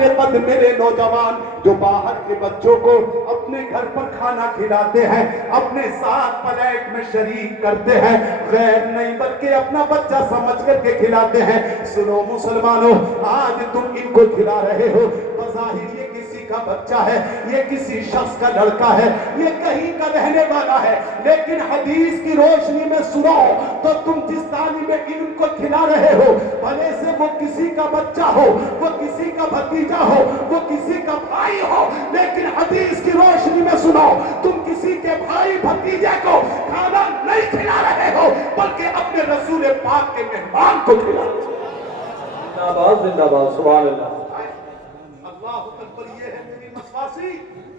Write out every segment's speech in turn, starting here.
طویل قد میرے نوجوان جو باہر کے بچوں کو اپنے گھر پر کھانا کھلاتے ہیں، اپنے ساتھ پلیٹ میں شریک کرتے ہیں، غیر نہیں بلکہ اپنا بچہ سمجھ کر کے کھلاتے ہیں۔ سنو مسلمانوں، آج تم ان کو کھلا رہے ہو، بظاہر یہ کسی کا بچہ ہے، یہ کسی شخص کا لڑکا ہے، یہ کہیں کا رہنے والا ہے، لیکن حدیث کی روشنی میں سنو تو تم جس طالب علم کو کھلا رہے ہو، بھلے سے وہ کسی کا بچہ ہو، وہ کسی کا بھتیجا ہو، وہ کسی کا بھائی ہو، لیکن حدیث کی روشنی میں سنو، تم کسی کے بھائی بھتیجے کو کھانا نہیں کھلا رہے ہو بلکہ اپنے رسول پاک کے مہمان کو کھلا رہے ہو۔ زندہ باد، زندہ باد، سبحان اللہ۔ اللہ اکبر، یہ ہے میری مسواسی،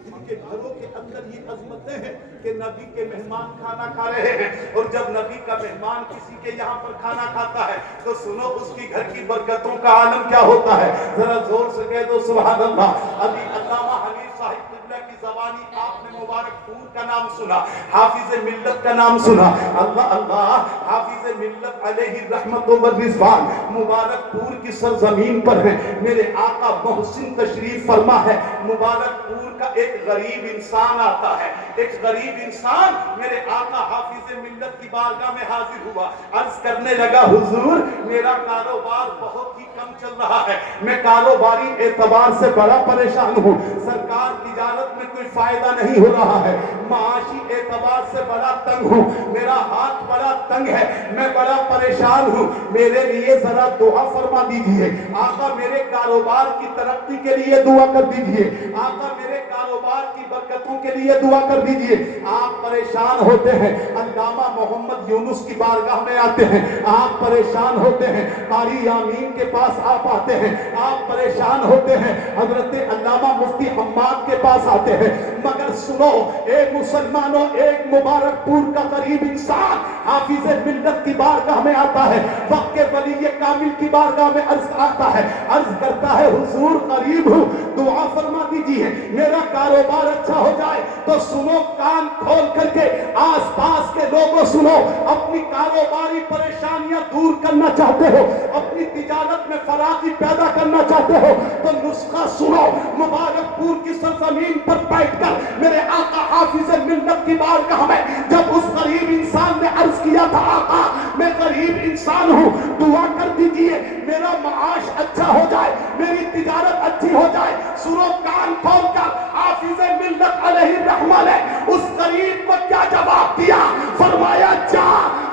ان کے گھروں کے اندر یہ عظمتیں ہیں کہ نبی کے مہمان کھانا کھا رہے ہیں، اور جب نبی کا مہمان کسی کے یہاں پر کھانا کھاتا ہے تو سنو اس کی گھر کی برکتوں کا عالم کیا ہوتا ہے، ذرا زور سے کہہ دو سبحان اللہ۔ ابھی علامہ حنیف صاحب قبلہ کی زبانی آپ نے مبارک پور کا نام سنا، حافظ ملت کا نام سنا، اللہ اللہ، حافظ ملت علیہ رحمت و رضوان مبارک پور کی سرزمین پر ہیں، میرے آقا محسن تشریف فرما ہے۔ مبارک پور کا ایک غریب انسان آتا ہے، ایک غریب انسان میرے آقا حافظ ملت کی بارگاہ میں حاضر ہوا، عرض کرنے لگا حضور میرا کاروبار بہت ہی کم چل رہا ہے، میں کاروباری اعتبار سے بڑا پریشان ہوں، سرکار تجارت میں کوئی فائدہ نہیں ہو رہا ہے، معاشی اعتبار سے بڑا تنگ ہوں، میرا ہاتھ بڑا تنگ ہے، میں بڑا پریشان ہوں، میرے لیے ذرا دعا فرما دیجئے، آقا میرے کاروبار کی ترقی کے لیے دعا کر دیجئے، آقا میرے کاروبار کی برکتوں کے لیے دعا کر دیجئے۔ آپ پریشان ہوتے ہیں، علامہ محمد یونس کی بارگاہ میں آتے ہیں، آپ پریشان ہوتے ہیں، قاری یامین کے پاس آپ آتے ہیں، آپ پریشان ہوتے ہیں، حضرت علامہ مفتی حماد کے پاس آتے ہیں، مگر سنو ایک مسلمانوں، ایک مبارک پور کا غریب انسان حافظ ملت کی بارگاہ میں آتا ہے، وقت کے ولی کامل کی بارگاہ میں عرض آتا ہے، عرض کرتا ہے حضور غریب ہوں، دعا فرما دیجیے میرا کاروبار اچھا ہو جائے۔ تو سنو، کان کھول کر کے آس پاس کے لوگوں سنو، اپنی کاروباری پریشانیاں دور کرنا چاہتے ہو، اپنی تجارت میں فراخی پیدا کرنا چاہتے ہو تو نسخہ سنو، مبارک پور کی سرزمین پر بیٹھ کر میرے آقا حافظ ملت کی بارگاہ میں جب اس غریب انسان نے عرض کیا تھا آقا میں غریب انسان ہوں، دعا کر دیجئے میرا معاش اچھا ہو جائے، میری تجارت اچھی ہو جائے، سنو کان کھول کر حافظ ملت علیہ الرحمہ نے اس غریب کو کیا جواب دیا، فرمایا جا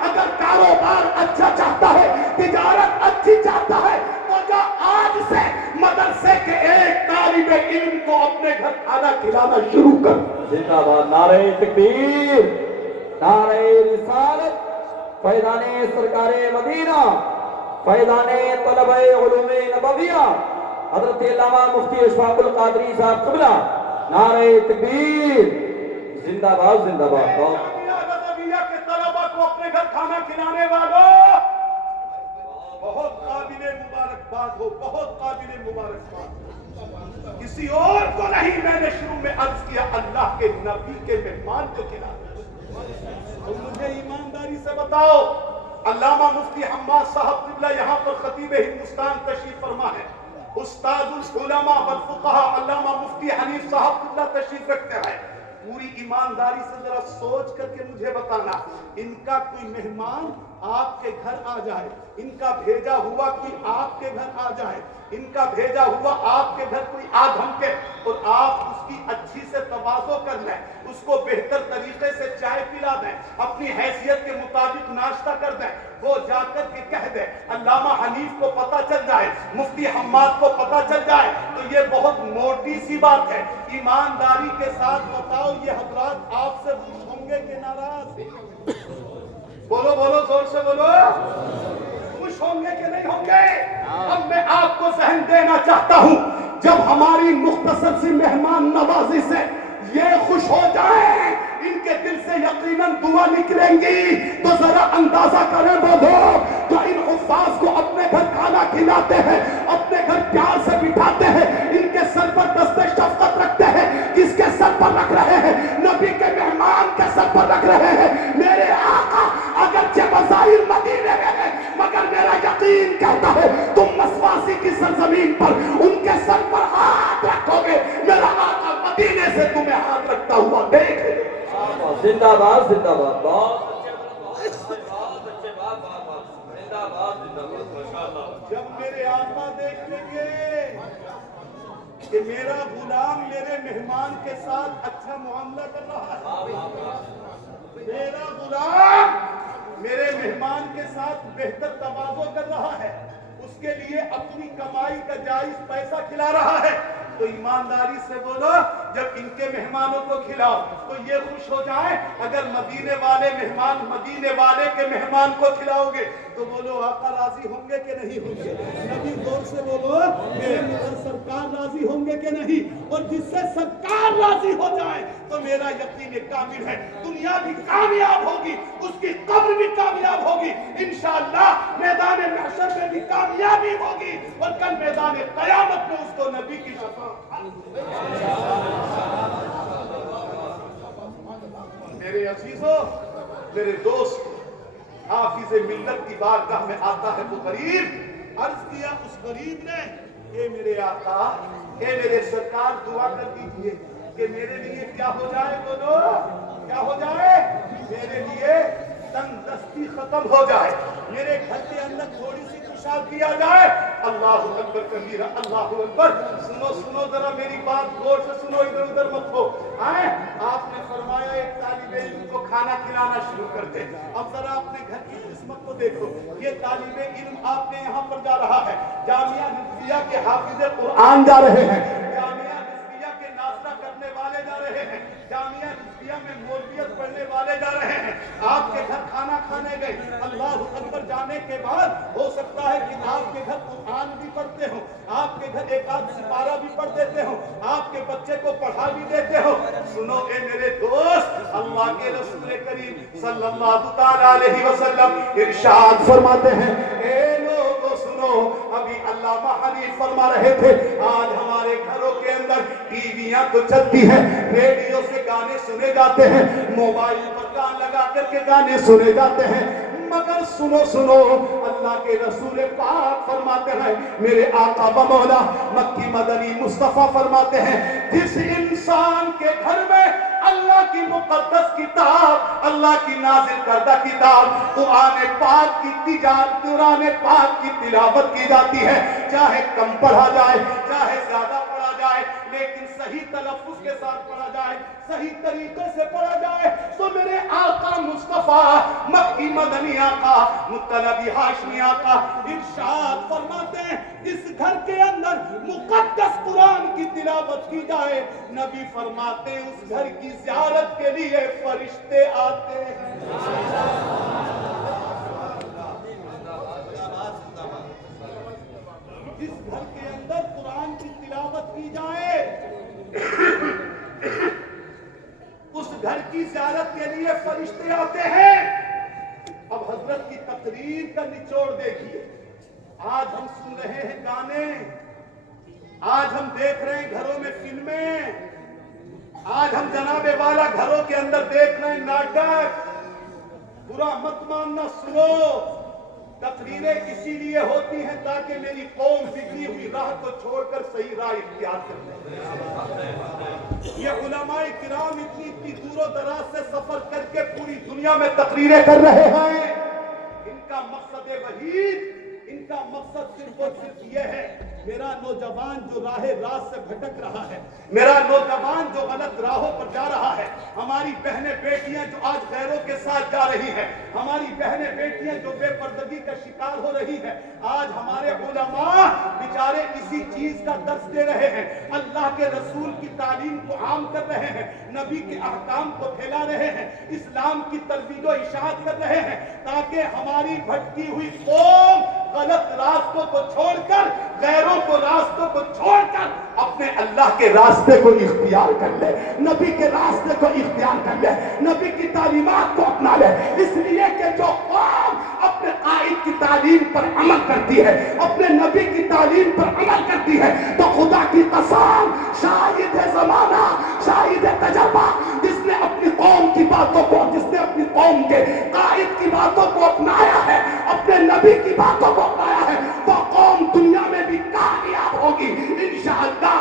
اگر کاروبار اچھا چاہتا ہے، تجارت اچھی چاہتا ہے تو جا آج سے مدرسے کے ایک طالب علم کو اپنے گھر کھانا کھلانا شروع کر۔ زندہ باد، نعرہ تکبیر، نعرہ رسالت، فیضان سرکار مدینہ، فیضان طلبہ علوم نبویہ حضرت علامہ مفتی اشفاق القادری صاحب قبلہ، نعرہ تکبیر، زندہ باد، زندہ باد۔ غزویہ کے طلبہ کو اپنے گھر کھانا کھلانے والوں بہت قابل مبارکباد ہو، بہت قابل مبارکباد۔ کسی اور کو نہیں، میں نے شروع میں عرض کیا اللہ کے نبی کے مہمان کو کھلانا۔ اور مجھے ایمانداری سے بتاؤ، علامہ مفتی حماد صاحب قبلہ یہاں پر خطیب ہندوستان تشریف فرما ہے، استاد العلماء والفقہاء علامہ مفتی حنیف صاحب قبلہ تشریف رکھتے ہیں، پوری ایمانداری سے ذرا سوچ کر کے مجھے بتانا، ان کا کوئی مہمان آپ کے گھر آ جائے، ان کا بھیجا ہوا کوئی آپ کے گھر آ جائے، ان کا بھیجا ہوا آپ کے گھر کوئی آ دھمکے اور آپ اس کی اچھی سے تواضع کر لیں، اس کو بہتر طریقے سے چائے پلا دیں، اپنی حیثیت کے مطابق ناشتہ کر دیں، وہ جا کر کے کہہ دیں، علامہ حنیف کو پتہ چل جائے، مفتی حماد کو پتہ چل جائے تو یہ بہت موٹی سی بات ہے۔ ایمانداری کے ساتھ بتاؤ یہ حضرات آپ سے خوش ہوں گے کہ ناراض؟ بولو بولو، زور سے بولو، خوش ہوں گے کہ نہیں ہوں گے؟ اب میں آپ کو ذہن دینا چاہتا ہوں، جب ہماری مختصر سی مہمان نوازی سے یہ خوش ہو جائیں، ان کے دل سے یقیناً دعا نکلیں گی، تو ذرا اندازہ کریں وہ لوگ جو ان حفاظ کو اپنے گھر کھانا کھلاتے ہیں، اپنے گھر پیار سے بٹھاتے ہیں، ان کے سر پر دست شفقت رکھتے ہیں، کس کے سر پر رکھ رہے ہیں؟ نبی کے مہمان کے سر پر رکھ رہے ہیں۔ میرے آقا اگرچہ بظاہر مدینے میں ہے مگر میرا یقین کہتا ہے تم مسواسی کی سرزمین پر ان کے سر پر گے میرا آقا مدینے سے تمہیں ہاتھ رکھتا ہوا دیکھ لے۔ زندہ باد زندہ باد، بہت اچھے بات زندہ باد ماشاءاللہ۔ جب میرے آقا دیکھیں گے کہ میرا غلام میرے مہمان کے ساتھ اچھا معاملہ کر رہا ہے، میرا غلام میرے مہمان کے ساتھ بہتر تواضع کر رہا ہے، اس کے لیے اپنی کمائی کا جائز پیسہ کھلا رہا ہے، تو ایمانداری سے بولو جب ان کے مہمانوں کو کھلاؤ تو یہ خوش ہو جائیں۔ اگر مدینے والے مہمان مدینے والے کے مہمان کو کھلاؤ گے تو بولو آقا راضی ہوں گے کہ نہیں ہوں گے؟ نبی غور سے بولو میرے مگر سرکار راضی ہوں گے کہ نہیں؟ اور جس سے سرکار راضی ہو جائے تو میرا یقین کامل ہے دنیا بھی کامیاب ہوگی، اس کی قبر بھی کامیاب ہوگی، انشاءاللہ میدان محشر میں بھی کامیابی ہوگی، اور کل میدان قیامت میں اس کو نبی کی شفاعت۔ میرے عزیزوں، میرے دوست، حافظ ملت کی بارگاہ میں آتا ہے وہ غریب، عرض کیا اس غریب نے اے میرے آقا، اے میرے سرکار دعا کر دیجئے کہ میرے لیے کیا ہو جائے، بولو کیا ہو جائے؟ میرے لیے تنگ دستی ختم ہو جائے، میرے گھر کے اندر تھوڑی سی کشادگی آ جائے۔ اللہ اکبر کبیرہ، اللہ اکبر۔ سنو ذرا میری بات غور سے سنو، ادھر ادھر مت ہو۔ آپ نے فرمایا ایک طالب علم کو کھانا کھلانا شروع کر دے۔ اب ذرا اپنے گھر کی قسمت کو دیکھو، یہ طالب علم آپ کے یہاں پر جا رہا ہے، جامعہ نصفیہ کے حافظ قرآن جا رہے ہیں، جامعہ نصفیہ کے ناظرہ کرنے والے جا رہے ہیں، جامعہ نصفیہ میں مولویت پڑھنے والے جا رہے ہیں، آپ کے گھر کھانا کھانے گئے، اللہ اکبر جانے کے بعد ہو سکتا ہے کہ آپ کے گھر قرآن بھی پڑھتے ہو، آپ کے گھر ایک آدھ سپارہ بھی پڑھ دیتے ہو، آپ کے بچے کو پڑھا بھی دیتے ہو۔ سنو اے میرے دوست، اللہ کے رسول کریم صلی اللہ تعالیٰ علیہ وسلم ارشاد فرماتے ہیں، اے لوگو سنو، ابھی علامہ حنیف فرما رہے تھے آج ہمارے گھروں کے اندر ٹی ویاں تو چلتی ہیں، ریڈیو سے گانے سنے جاتے ہیں، موبائل پر کان لگا کر کے گانے سنے جاتے ہیں، مگر سنو اللہ کے رسول پاک فرماتے ہیں، میرے آقا و مولا مکی مدنی مصطفیٰ فرماتے ہیں، جس انسان کے گھر میں اللہ کی مقدس کتاب، اللہ کی نازل کردہ کتاب قرآن پاک کی تلاوت کی جاتی ہے، چاہے کم پڑھا جائے چاہے زیادہ پڑھا جائے، لیکن صحیح تلفظ کے ساتھ پڑھا جائے، صحیح طریقے سے پڑھا جائے، تو میرے آقا مصطفیٰ مکی مدنی آقا مطلبی ہاشمی آقا ارشاد فرماتے ہیں، اس گھر کے اندر مقدس قرآن کی تلاوت کی جائے، نبی فرماتے ہیں اس گھر کی زیارت کے لیے فرشتے آتے ہیں۔ جس گھر کے اندر قرآن کی تلاوت کی جائے اس گھر کی زیارت کے لیے فرشتے آتے ہیں۔ اب حضرت کی تقریر کا نچوڑ دیکھیے، آج ہم سن رہے ہیں گانے، آج ہم دیکھ رہے ہیں گھروں میں فلمیں، آج ہم جناب والا گھروں کے اندر دیکھ رہے ہیں ناٹک۔ برا مت ماننا، سنو، تقریریں اسی لیے ہوتی ہیں تاکہ میری قوم بگڑی ہوئی راہ کو چھوڑ کر صحیح راہ اختیار کر لے۔ یہ علماء کرام اتنی دور و دراز سے سفر کر کے پوری دنیا میں تقریریں کر رہے ہیں، ان کا مقصد وحید، ان کا مقصد صرف اور صرف یہ ہے، میرا نوجوان جو راہ راست سے بھٹک رہا ہے، میرا نوجوان جو غلط راہوں پر جا رہا ہے، ہماری بہنیں بیٹیاں جو آج غیروں کے ساتھ جا رہی ہیں، ہماری بہنیں بیٹیاں جو بے پردگی کا شکار ہو رہی ہیں، آج ہمارے علماء بیچارے اسی چیز کا درس دے رہے ہیں، اللہ کے رسول کی تعلیم کو عام کر رہے ہیں، نبی کے احکام کو پھیلا رہے ہیں، اسلام کی ترویج و اشاعت کر رہے ہیں، تاکہ ہماری بھٹکی ہوئی قوم غلط راستوں کو چھوڑ کر، غیروں کو راستوں کو چھوڑ کر اپنے اللہ کے راستے کو اختیار کر لے، نبی کے راستے کو اختیار کر لے، نبی کی تعلیمات کو اپنا لے۔ اس لیے کہ جو قوم اپنے قائد کی تعلیم پر عمل کرتی ہے، اپنے نبی کی تعلیم پر عمل کرتی ہے، تو خدا کی قسم شاہد زمانہ، شاہد تجربہ، جس نے اپنی قوم کی باتوں کو، جس نے اپنی قوم کے قائد کی باتوں کو اپنایا ہے، اپنے نبی کی باتوں کو اپنایا ہے، وہ قوم دنیا میں بھی کامیاب ہوگی انشاءاللہ۔